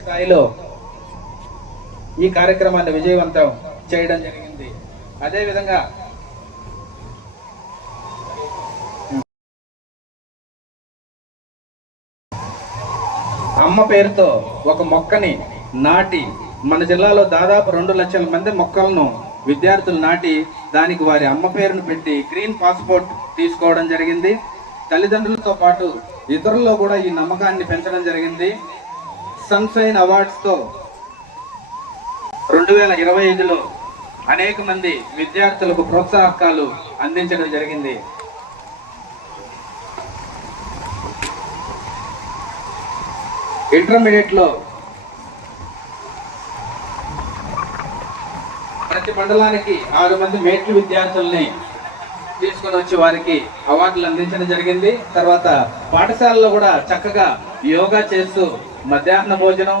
స్థాయిలో ఈ కార్యక్రమాన్ని విజయవంతం చేయడం జరిగింది. అదేవిధంగా అమ్మ పేరుతో ఒక మొక్కని నాటి మన జిల్లాలో దాదాపు రెండు లక్షల మంది మొక్కలను విద్యార్థులు నాటి దానికి వారి అమ్మ పేరును పెట్టి గ్రీన్ పాస్పోర్ట్ తీసుకోవడం జరిగింది. తల్లిదండ్రులతో పాటు ఇతరుల్లో కూడా ఈ నమ్మకాన్ని పెంచడం జరిగింది. సన్షైన్ అవార్డ్స్తో రెండు వేల ఇరవై ఐదులో అనేక మంది విద్యార్థులకు ప్రోత్సాహకాలు అందించడం జరిగింది. ఇంటర్మీడియట్లో ప్రతి మండలానికి ఆరు మంది మేట్లు విద్యార్థుల్ని తీసుకొని వచ్చి వారికి అవార్డులు అందించడం జరిగింది. తర్వాత పాఠశాలలో కూడా చక్కగా యోగా చేస్తూ మధ్యాహ్న భోజనం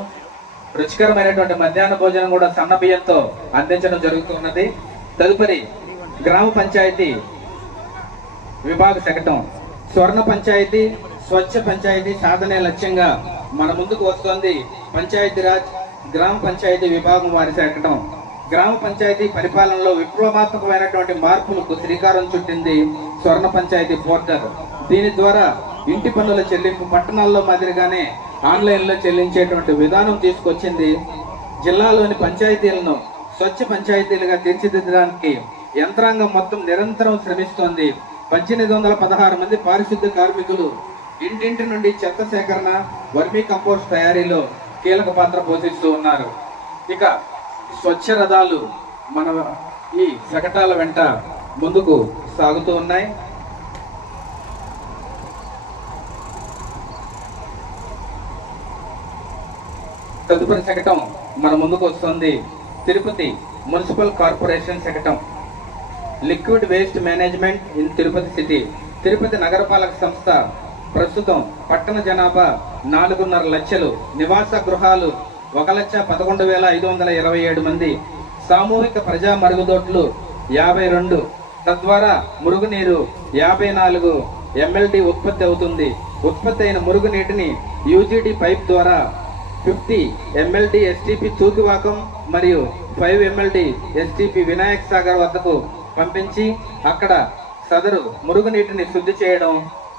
రుచికరమైనటువంటి మధ్యాహ్న భోజనం కూడా సన్న బియ్యంతో అందించడం జరుగుతున్నది. తదుపరి గ్రామ పంచాయతీ విభాగ శకటం. స్వర్ణ పంచాయతీ స్వచ్ఛ పంచాయతీ సాధనే లక్ష్యంగా మన ముందుకు వస్తోంది పంచాయతీరాజ్ గ్రామ పంచాయతీ విభాగం వారి శకటం. గ్రామ పంచాయతీ పరిపాలనలో విప్లవాత్మకమైనటువంటి మార్పులకు శ్రీకారం చుట్టింది స్వర్ణ పంచాయతీ పోర్టల్. దీని ద్వారా ఇంటి పన్నుల చెల్లింపు పట్టణాల్లో మాదిరిగానే ఆన్లైన్లో చెల్లించేటువంటి విధానం తీసుకొచ్చింది. జిల్లాలోని పంచాయతీలను స్వచ్ఛ పంచాయతీలుగా తీర్చిదిద్దడానికి యంత్రాంగం మొత్తం నిరంతరం శ్రమిస్తోంది. పద్దెనిమిది వందల పదహారు మంది పారిశుద్ధ కార్మికులు ఇంటింటి నుండి చెత్త సేకరణ వర్మీ కంపోస్ట్ తయారీలో కీలక పాత్ర పోషిస్తూ ఉన్నారు. ఇక స్వచ్ఛ రథాలు మన ఈ శకటాల వెంట ముందుకు సాగుతూ ఉన్నాయి. తదుపరి శకటం మన ముందుకు వస్తుంది. Tirupati municipal corporation శకటం. Liquid waste management in Tirupati city. Tirupati నగరపాలక సంస్థ ప్రస్తుతం పట్టణ జనాభా నాలుగున్నర లక్షలు. నివాస గృహాలు ఒక లక్ష పదకొండు వేల ఐదు వందల ఇరవై ఏడు మంది. సామూహిక ప్రజా మరుగుదొడ్లు యాభై రెండు. తద్వారా మురుగునీరు యాభై నాలుగు ఎంఎల్డి ఉత్పత్తి అవుతుంది. ఉత్పత్తి అయిన మురుగునీటిని యూజీడీ పైప్ ద్వారా ఫిఫ్టీ ఎమ్మెల్డీ ఎస్టీపీ తూకివాకం మరియు five MLD STP Vinayak Sagar వద్దకు పంపించి అక్కడ సదరు మురుగునీటిని శుద్ధి చేయడం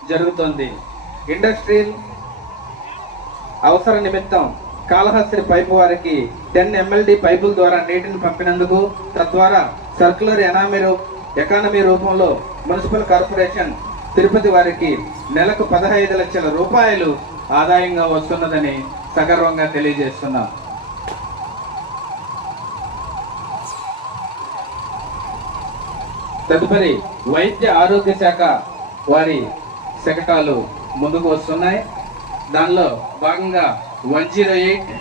జరుగుతోంది. ఇండస్ట్రియల్ అవసర నిమిత్తం కాళహస్తి పైపు వారికి టెన్ ఎమ్మెల్డీ పైపుల ద్వారా నీటిని పంపినందుకు తద్వారా సర్క్యులర్ ఎనామీ రూ- ఎకానమీ రూపంలో మున్సిపల్ కార్పొరేషన్ తిరుపతి వారికి నెలకు పదహైదు లక్షల రూపాయలు ఆదాయంగా వస్తున్నదని సగర్వంగా తెలియజేస్తున్నాం. తదుపరి వైద్య ఆరోగ్య శాఖ వారి శకటాలు ముందుకు వస్తున్నాయి. దానిలో భాగంగా వన్ జీరో ఎయిట్